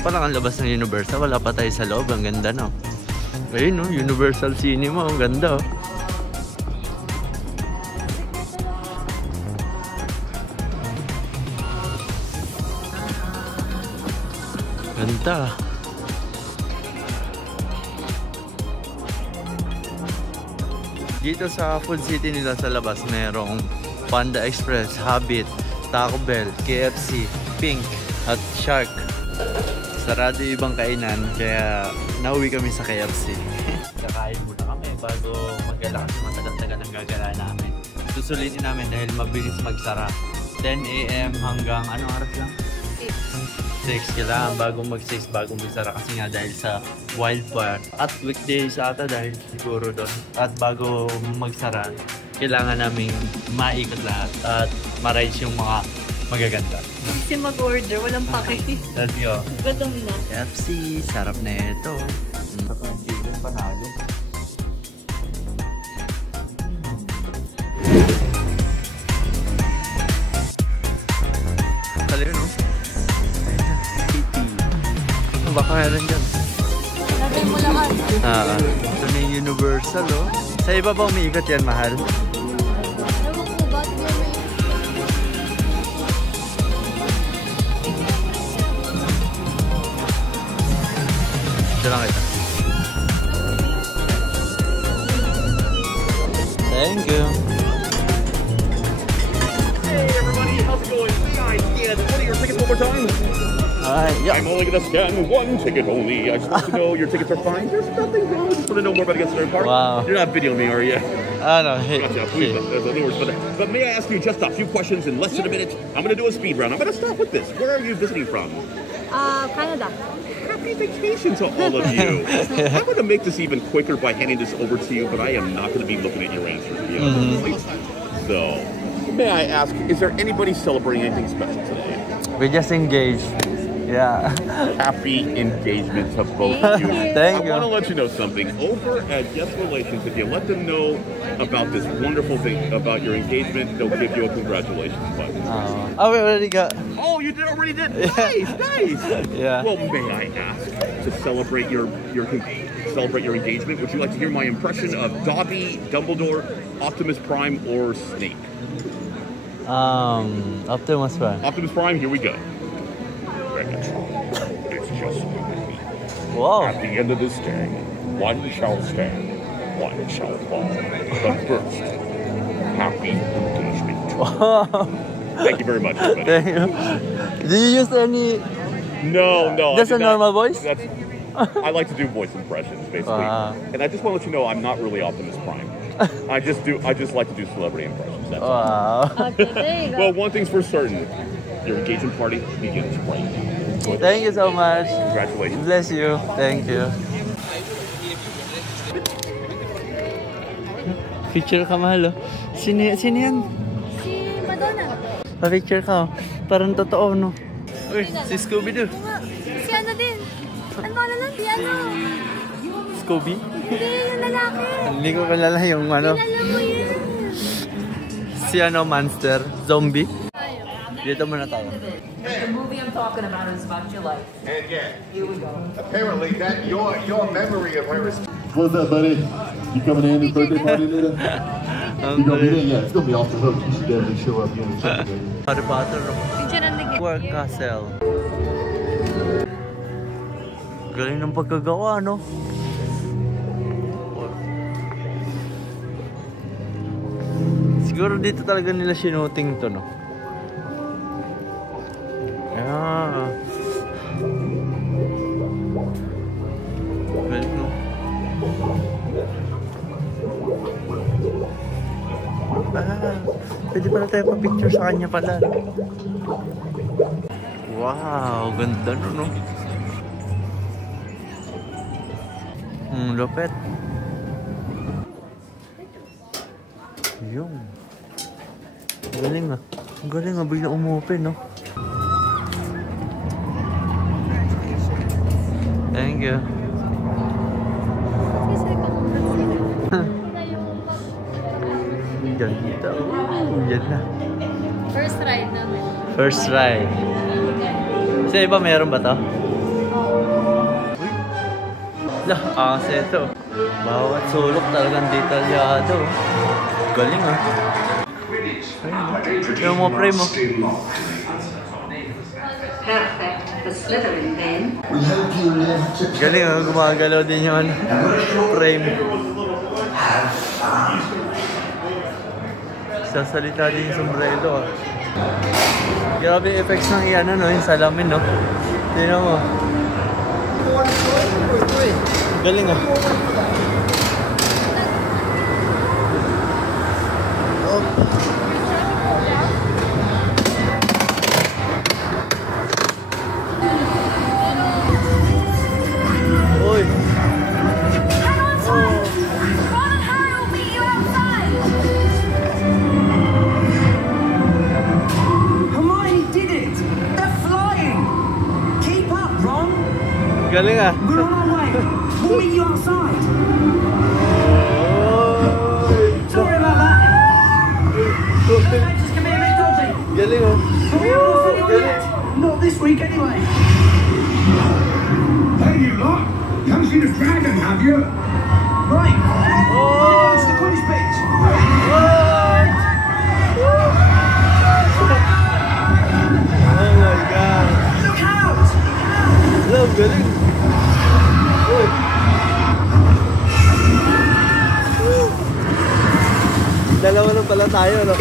Ito pa lang ang labas ng Universal. Wala pa tayo sa loob. Ang ganda, no? Ayun, no? Universal Cinema. Ang ganda, oh. Ganda. Dito sa Food City nila sa labas, merong Panda Express, Habit, Taco Bell, KFC, Pink, at Shark. Sarado yung ibang kainan, kaya nauwi kami sa KFC. Kakain muna kami bago mag-gala kasi matagal-tagal ang gagala namin. Susulitin namin dahil mabilis magsara. 10 AM hanggang anong oras lang? 6 kailangan bago mag-6 bago magsara kasi nga dahil sa wildfire at weekdays ata dahil siguro doon at bago magsara kailangan naming maikot lahat at ma-rides yung mga magaganda. Kasi mag-order, walang pake. Let's go. Gutom na. KFC, sarap na ito. Sarap ng chicken panalo. Kaliyo, no? Baka meron dyan. Lagay mo lahat. Ito na yung Universal, oh. Sa iba ba umiikot yan, mahal? Ewan ko, ba't mo may... Ito lang kita. Thank you. Hey everybody, how's it going? I scanned 20 your tickets one more time. Yeah. I'm only gonna scan one ticket only. I just want to know your tickets are fine. There's nothing wrong. I just want to know more about Against the Park. Wow. You're not videoing me, are you? No, hey. Gotcha. Please, but may I ask you just a few questions in less than a minute? I'm gonna do a speed round. I'm gonna start with this. Where are you visiting from? Canada. Happy vacation to all of you. I'm gonna make this even quicker by handing this over to you, but I am not gonna be looking at your answers. So, may I ask, is there anybody celebrating anything special today? We just engaged. Yeah. Happy engagement to both of you. Thank you. I want to let you know something. Over at Guest Relations, if you let them know about this wonderful thing about your engagement, they'll give you a congratulations button. Oh, we already got. Oh, you already did? Nice, nice. Yeah. Well, may I ask, to celebrate your engagement, would you like to hear my impression of Dobby, Dumbledore, Optimus Prime, or Snape? Optimus Prime. Optimus Prime, here we go. It's just me. Wow. At the end of this day, one shall stand, one shall fall. But first, happy engagement. Thank you very much, everybody. Thank you. Do you use any? No. Just a normal voice? I like to do voice impressions, basically. And I just want to let you know I'm not really Optimus Prime. I just like to do celebrity impressions. That's all. Okay, there you go. Well, one thing's for certain. Your engagement party begins right now. Thank you so much. Congratulations. Bless you. Thank you. Picture ka, mahal, oh. Sino yan? Si Madonna. Pa-picture ka, oh. Parang totoo, no? Uy, si Scooby-Doo. Si ano din? Ano pala lang? Si ano? Scooby? Hindi, yung lalaki. Hindi ko kalala yung ano. Alam mo yun. Si ano, monster? Zombie? Dito muna tayo. The movie I'm talking about is about your life. And yeah, Here we go. apparently that your memory of her is. What's up, buddy? You coming in his birthday party later? You gonna be there? Yeah, it's gonna be off the hook. You should definitely show up. You know, check it. Harry Potter. Picture ng nag- Work Castle. Galing ng pagkagawa, no? Siguro dito talaga nila sinuting to, no? Galing, no? Pwede pala tayo pa-picture sa kanya pala. Wow, ganda, no? Lupet. Yung. Galing, ah. Galing, ah. Bigla umuopen, no? Thank you. Ganda. Yan na. First ride namin. First ride. Sa iba meron ba to? Uy. Lah, ito. Bawat sulok talagang detalyado. Galing ah. Ayun. Yung mga frame mo. Perfect. The Slytherin then. Galing ah, gumagalaw din yung frame. Sasalita din yung sombrero ah. Grabe yung effects ng iyan, no? Yung salamin, no? Tingnan mo. Galing ah. Uy. Galing ah. We're on our way. We'll meet you outside. Sorry about that. Just can be a bit dodgy. Galing oh. But we haven't all seen it yet. Not this week anyway. Hey, you lot! You haven't seen a dragon, have you? Right. It's the Quidditch pitch. Oh my god. Look out! Hello, galing. Uy. Dalawa lang pala tayo, no?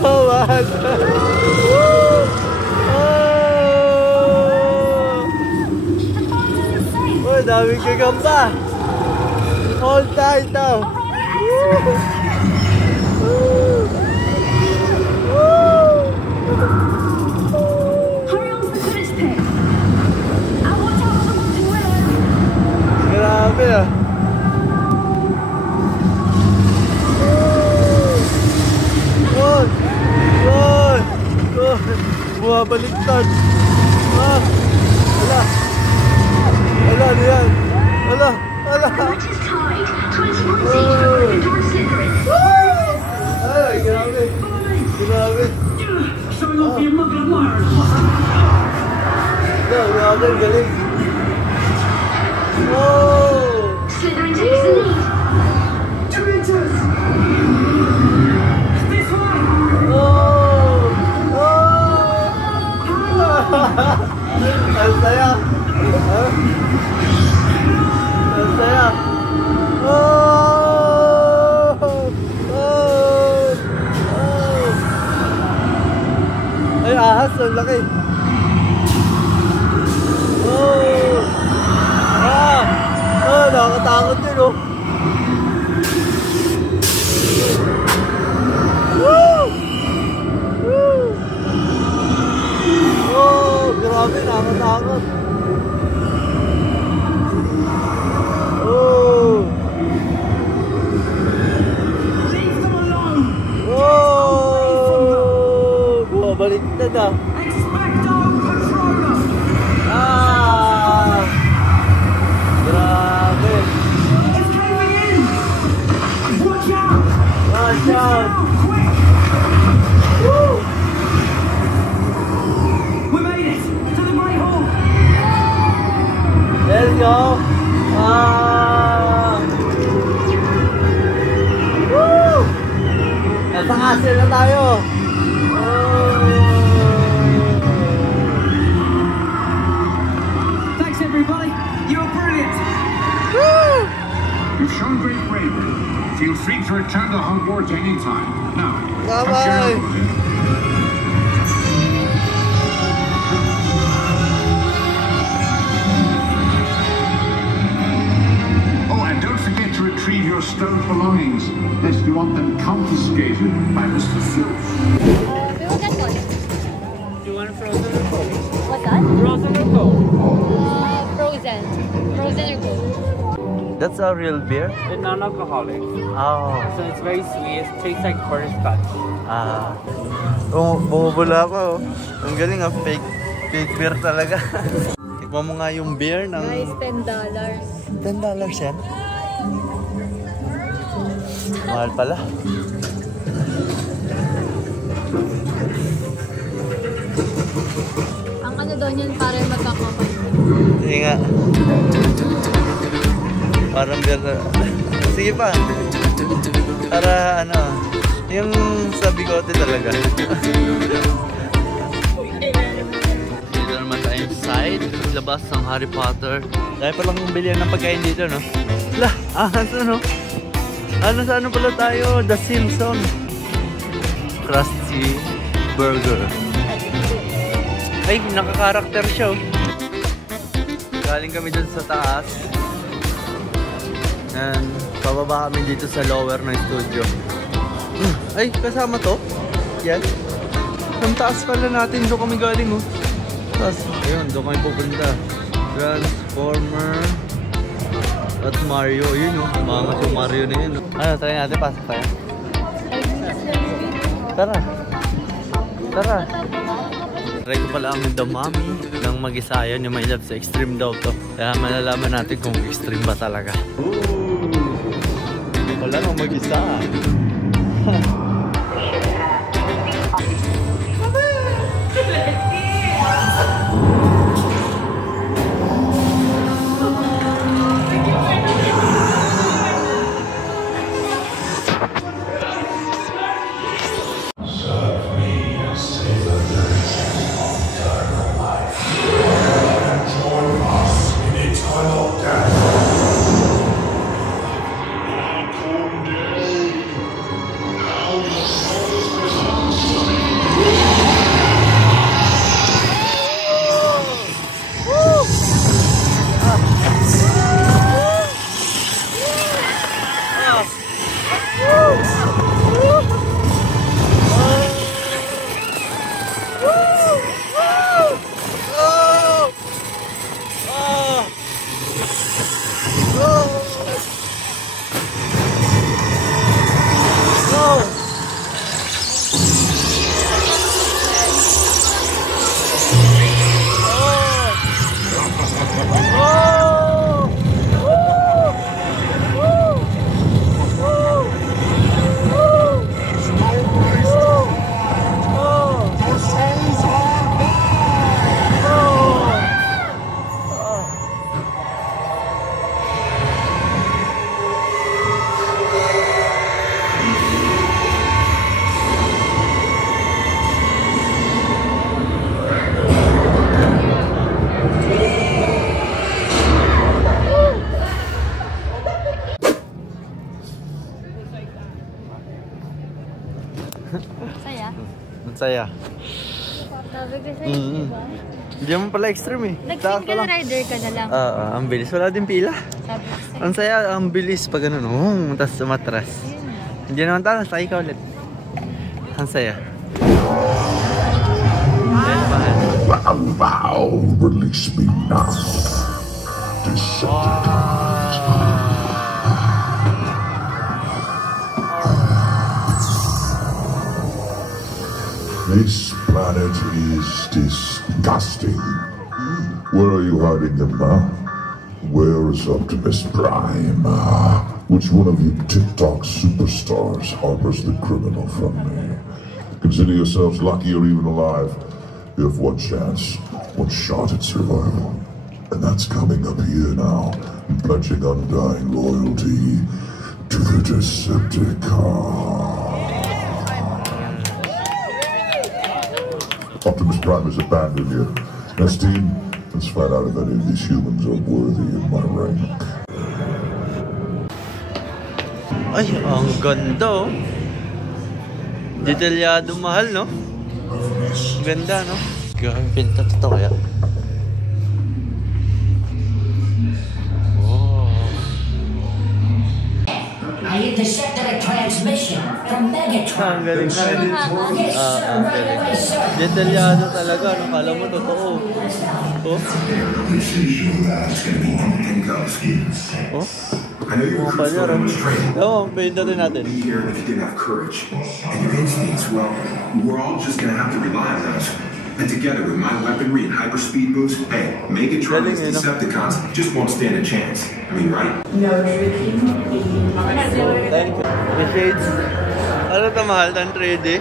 Oh man! Oh, daming gagamba! Hold tight daw! Hurry on to the Quidditch pit. And watch out for the Willow. Grabe ah! Oh! Oh! Oh! Bumabaliktad! Ah! Wala! Wala, ano yan? Wala! Wala! Which is tied. 20 points each for Gryffindor and Slytherin. Ay, grabe! Grabe! Showing off for your muggle admirers. No, grabe, galing! Oh! Slytherin takes the lead. Traitors! This way! Oh! Oh! Ang saya! Ha? Ang saya! Oh! Oh! Oh! Ay, ahas! Ang laki! Oh! Ah! Oh! Nakakatakot yun, oh! Woo! Woo! Oh! Grabe, nakakatakot! Oh! Leave them alone! Oh! Bumabaliktad ah! Expecto Patronum! Ah! Grabe! It's caving in! Watch out! Watch out! Quick! Woo! We made it! To the Great Hall! Let's go! Ah! Woo! Nasa castle na tayo! Thanks everybody! You were brilliant! You've shown great bravery. Feel free to return to Hogwarts anytime. Now, Bye-bye. Oh, and don't forget to retrieve your stolen belongings, lest you want them confiscated by Mr. Filch. Pero that one. You want frozen or cold? What's that? Frozen or cold? Frozen. Frozen or cold? That's a real beer? It's non-alcoholic. Oh. So it's very sweet. It tastes like butterscotch. Ah. Bumubula pa, oh. Ang galing, ah. Fake beer talaga. Tikman mo nga yung beer ng... Guys, $10. $10 yan? Mahal pala. Ang ano daw niyan, parang magkakapal. Hindi nga. Parang beer na... Sige pa. Para ano, yung sa bigote talaga. Dito naman tayo inside. Labas ng Harry Potter. Dahil palang bilihan ng pagkain dito, no? Lah, ano? Sa ano pala tayo? The Simpsons. Krusty Burger. Ay, nakakarakter siya. Galing kami dun sa taas. And pababa kami dito sa lower ng studio. Ay, kasama to? Yan. Ang taas pala natin. Doon kami galing, oh. Taas. Ayun, doon kami pupunta. Transformer at Mario. Yun, oh. Mga yung Mario na yun, oh. Ano, try natin. Pasok tayo. Tara. Try ko pala ang The Mommy ng Mag-isayan. Yung may love sa extreme daw to. Kaya malalaman natin kung extreme ba talaga. Wala nang mag-isa. Saya. Sabi ko sa'yo, diba? Hindi mo pala extreme, eh. Nag-single rider ka na lang. Ang bilis. Wala din pila. Sabi ko sa'yo. Ang saya, ang bilis pag ano, tapos sumatras. Hindi naman tayo, sakay ka ulit. Ang saya. Wow, release me now. This planet is disgusting. Where are you hiding him, huh? Where is Optimus Prime? Which one of you TikTok superstars harbors the criminal from me? Consider yourselves lucky or even alive. You have one chance, one shot at survival. And that's coming up here now, pledging undying loyalty to the Decepticons. Optimus Prime has abandoned you. Next team, let's find out if any of these humans are worthy of my rank. Ay, ang ganda, oh. Detalyado, mahal, no? Ganda, no? Gawin pinta to kaya. I intercepted a transmission from Megatron. Ang galing na rin. Ang galing. Detalyado talaga, no? Kala mo totoo. Oh? Oh? I know your crew's got much training. Oo, pahinda rin natin. Be here if you didn't have courage. And your instincts, well, we're all just gonna have to rely on those. And together with my weaponry and hyperspeed boost, hey, Megatron and his Decepticons just won't stand a chance. I mean, right? No tricking. Thank you. The shades. Ano ito mahal? Ng 3D?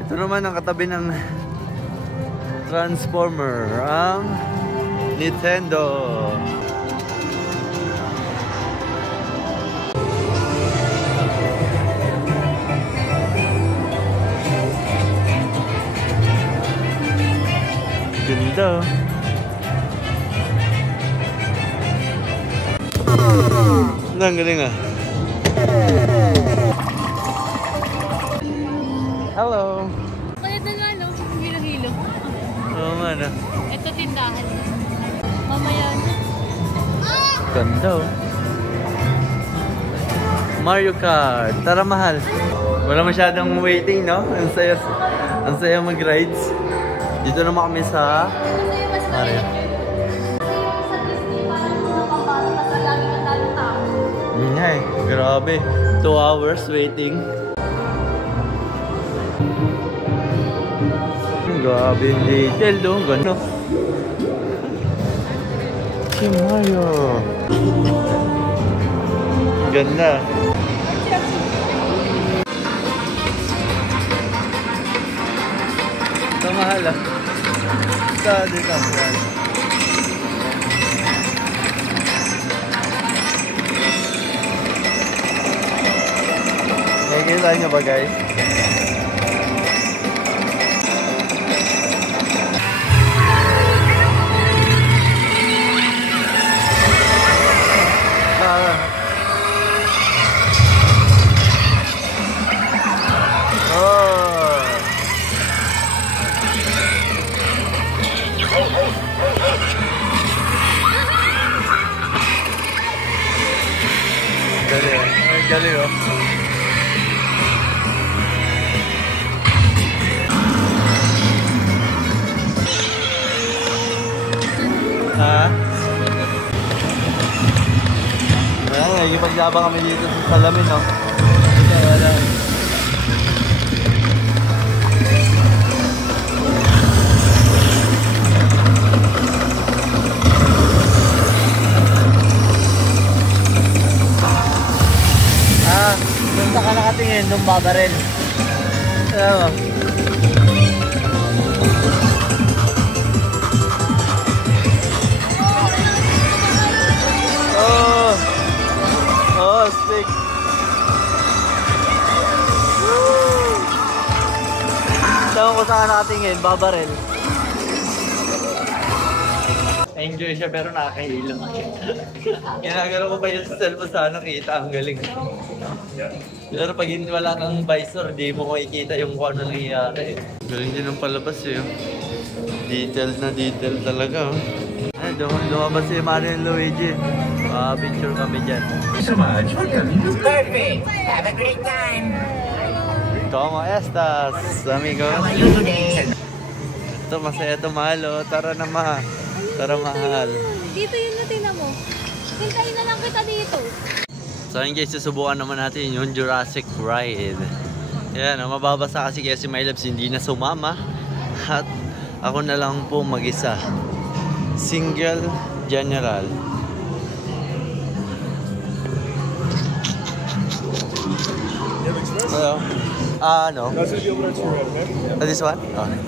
Ito naman ang katabi ng Transformer, ang Nintendo. Ganda. Ang galing ah. Hello. Kaya na nga, no? Hilo-hilo. Oo nga na. Ito tindahan. Mamaya na. Ganda oh. Mario Kart. Tara mahal. Wala masyadong waiting, no? Ang saya mag-rides. Dito naman kami sa Mario. Sa Disney, parang mga pambata kasi lagi ng daming tao. Yun nga eh. Grabe. 2 hours waiting. Grabe yung detail doon. Gano. Si Mario. Ganda. Ito mahal ah. Dito. Nakikita nyo ba guys? Galing oh. Ha? Wala, nagipaglaban kami dito sa salamin, no? Wala. Doon ka nakatingin, doon babaril. Ayan o. Oh, stick. Tawag ko saan nakatingin, babaril. Enjoy siya pero nakakahilo. Ginagano ko pa yun sa cellphone, sana kita. Ang galing. Pero pag hindi wala kang visor, di mo makikita yung kung ano nangyayari. Galing din ang palabas eh. Detailed na detail talaga. Ay, lumabas si Mario and Luigi. Picture kami dyan. So much. Perfect. Have a great time. Como estas, amigos? How are you today? Ito, masaya ito, Malo. Tara na, ma. Tara, mahal. Dito yun na, tingnan mo. Hintayin na lang kita dito. So yun guys, susubukan naman natin yung Jurassic Ride. Yan, mababasa kasi si My Loves hindi na sumama. At ako na lang po mag-isa. Single general. Hello? No. This one? Okay.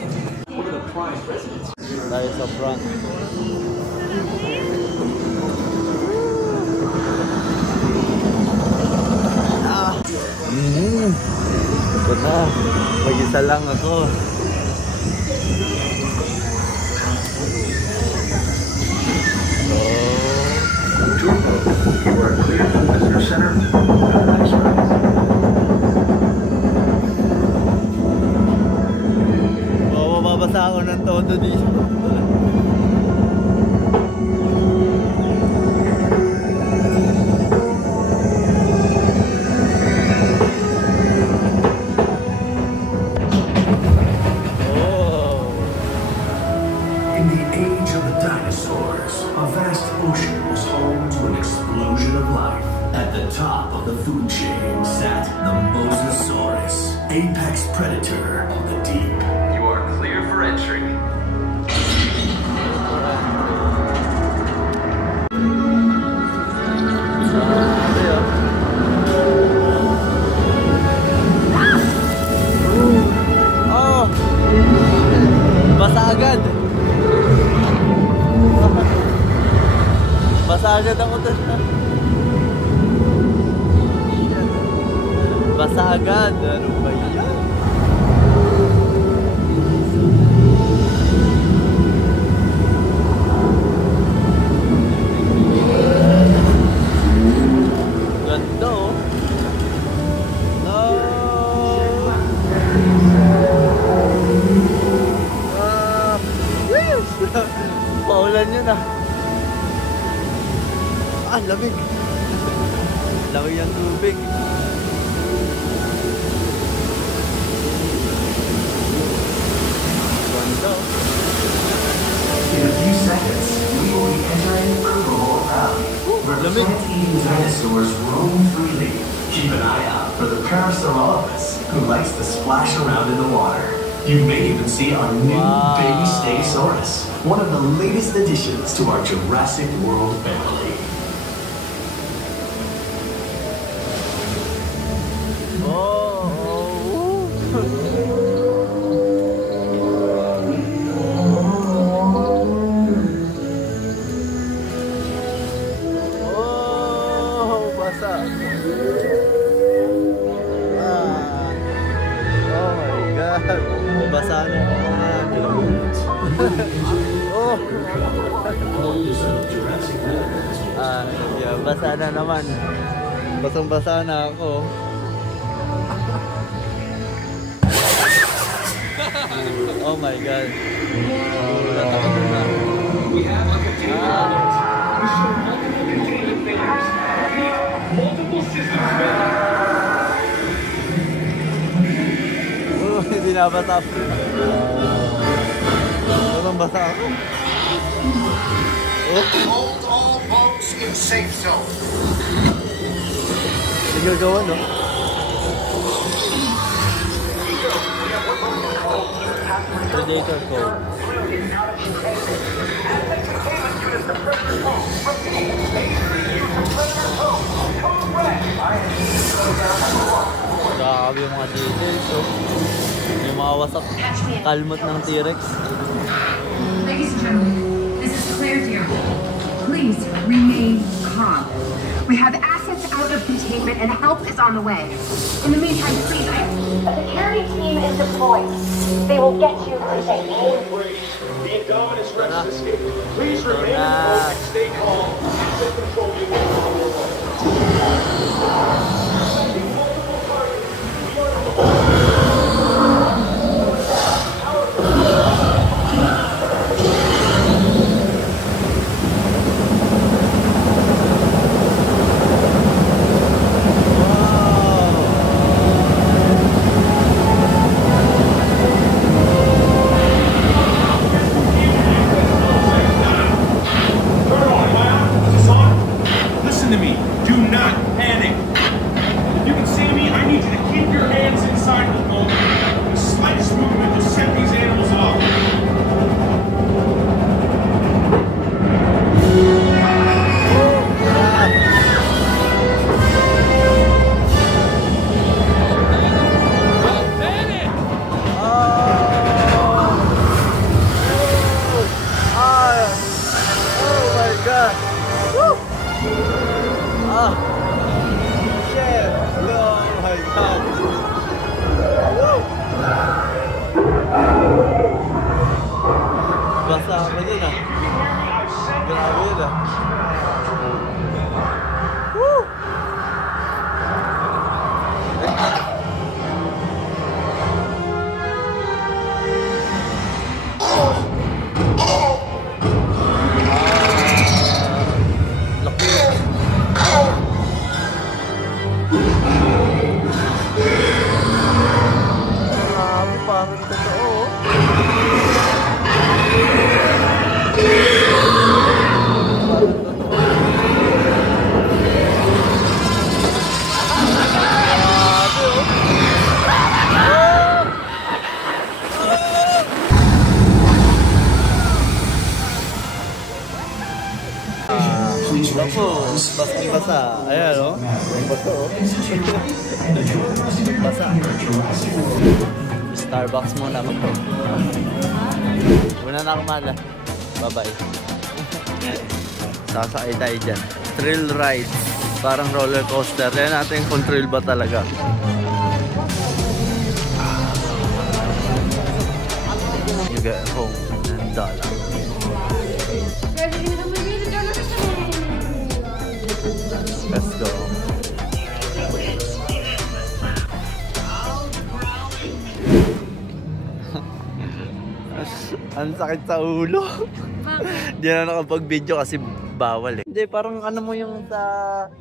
Tayo sa front. Ito na. Mag-isa lang ako. Mababasa ako ng todo dito. In the age of the dinosaurs, a vast ocean was home to an explosion of life. At the top of the food chain sat the Mosasaurus, apex predator of the deep. You are clear for entry. Oh! Basa agad! Basa agad ako doon. Basa agad. Ano ba yan? Ganda oh. No! Paulan yun ah. Lamig. Lamig yung tubig. Ganda. In a few seconds, we will be entering Herbivore Valley, where plant-eating dinosaurs roam freely. Keep an eye out for the Parasaurolophus, who likes to splash around in the water. You may even see our new baby Stegosaurus, one of the latest additions to our Jurassic World family. Basa na oh. Yeah, basa na naman. Basang-basa na ako. Oh my god. We have a multiple systems failure. Hindi na basa. Basang basa ako. Hold all boats in safe zone. Nagagawa no? Predator code. Grabe yung mga details. So, yung mga wasak kalmot ng T-Rex. Ladies and gentlemen, this is Claire Deer. Please remain calm. We have assets out of containment and help is on the way. In the meantime, please, A security team is deployed. They will get you to safety. The Indominus Rex escaped. Please remain in the boat and stay calm. Asset control God! Woo! Ah! Shit! Oh my God! Woo! Basa ako dun ah. Grabe yun ah. Woo! Basa. Ayan o. Basa o. Basa. Starbucks muna mo. Muna na ako mala. Bye-bye. Sasakay tayo dyan. Thrill ride. Parang roller coaster. Ayan natin kung thrill ba talaga. You get home and dollar. Let's go. Ang sakit sa ulo. Hindi na nakapag-video kasi bawal eh. Hindi, parang ano mo yung sa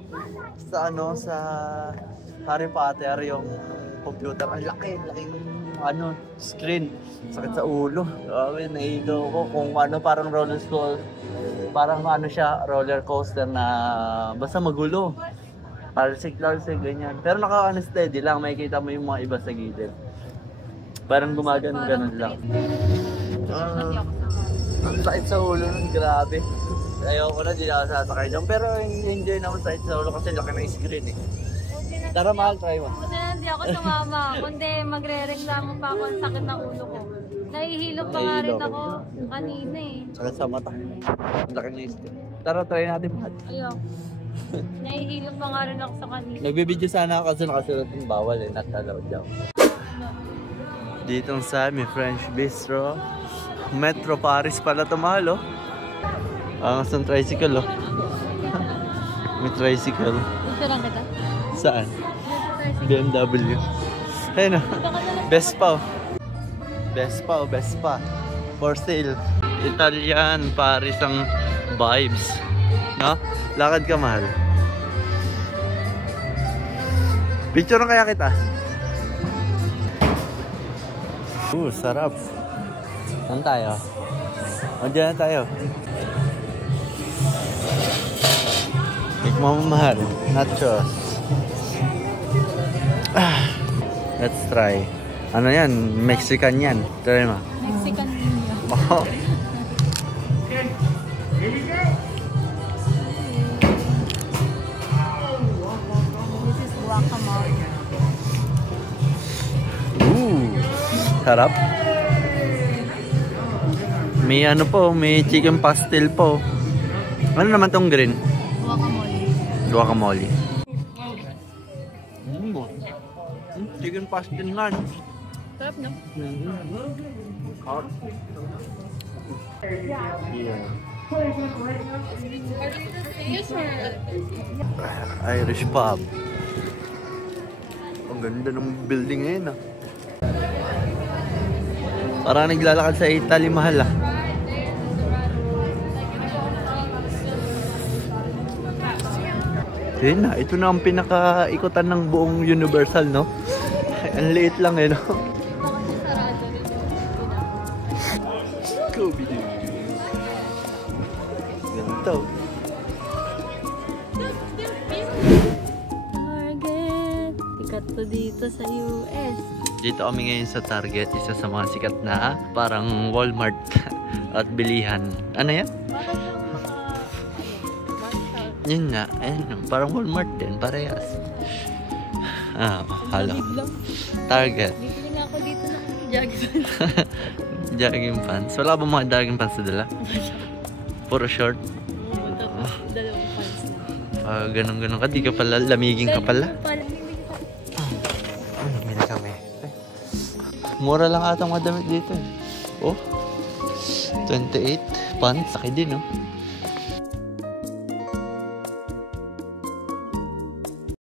Harry Potter yung computer. Ang laking screen. Sakit sa ulo. Nahilo ko kung parang roller coaster. Parang siya, roller coaster na basta magulo. Talsik, ganyan. Pero naka-steady lang, makikita mo yung mga iba sa gilid. Parang gumagano-ganon lang. Ang sakit sa ulo nun, grabe. Ayoko na, di ako sasakay dyan. Pero enjoy naman sakit sa ulo kasi laki na screen eh. Tara, mahal, try mo. Buti na hindi ako sumama. Kundi magre-reklamo pa ako ang sakit ng ulo ko. Nahihilok pa nga rin ako kanina eh. Sakit sa mata. Laki na screen. Tara, try natin mahal. Ayoko. Nahihilok pa nga rin ako sa kanina. Nagbibideo sana ako kasi nakasulat yung bawal eh. Not allowed daw. Dito sa French Bistro. Metro Paris pala ito mahal oh. Ang isang tricycle oh. May tricycle. Gusto lang kita? Saan? BMW. Ayun oh. Vespa oh. Vespa. For sale. Italian Paris ang vibes. No? Lakad ka mahal. Picture na kaya kita. Sarap. Saan tayo? Diyan na tayo. Tikman mo mahal. Nachos. Let's try. Ano yan? Mexican yan. Try mo. Mexican ninyo. Oh. Okay, here we go. This is guacamole. Sarap. May ano po, may chicken pastel po. Ano naman tong green? Guacamole. Chicken pastel nga. Sarap no? Irish pub. Ang ganda ng building ngayon ah. Parang naglalakad sa Italy mahal ah. Yun na, ito na ang pinaka-ikutan ng buong Universal, no? Ang liit lang eh, no? Scooby-Doo. Ganito. Target. Sikat to dito sa US. Dito kami ngayon sa Target, isa sa mga sikat na parang Walmart at bilihan. Ano yan? Yun nga, ayun, parang Walmart din, parehas. Halo. Target. Bibili nga ako dito ng jogging pants. Jogging pants. Wala ba mga jogging pants na dala? Puro short. Dalawang pants lang. Ganun ka. Di ka pala, lamigin ka pala. Bumili kami. Mura lang ata mga damit dito eh. Oh, 28 pants. Laki din, no?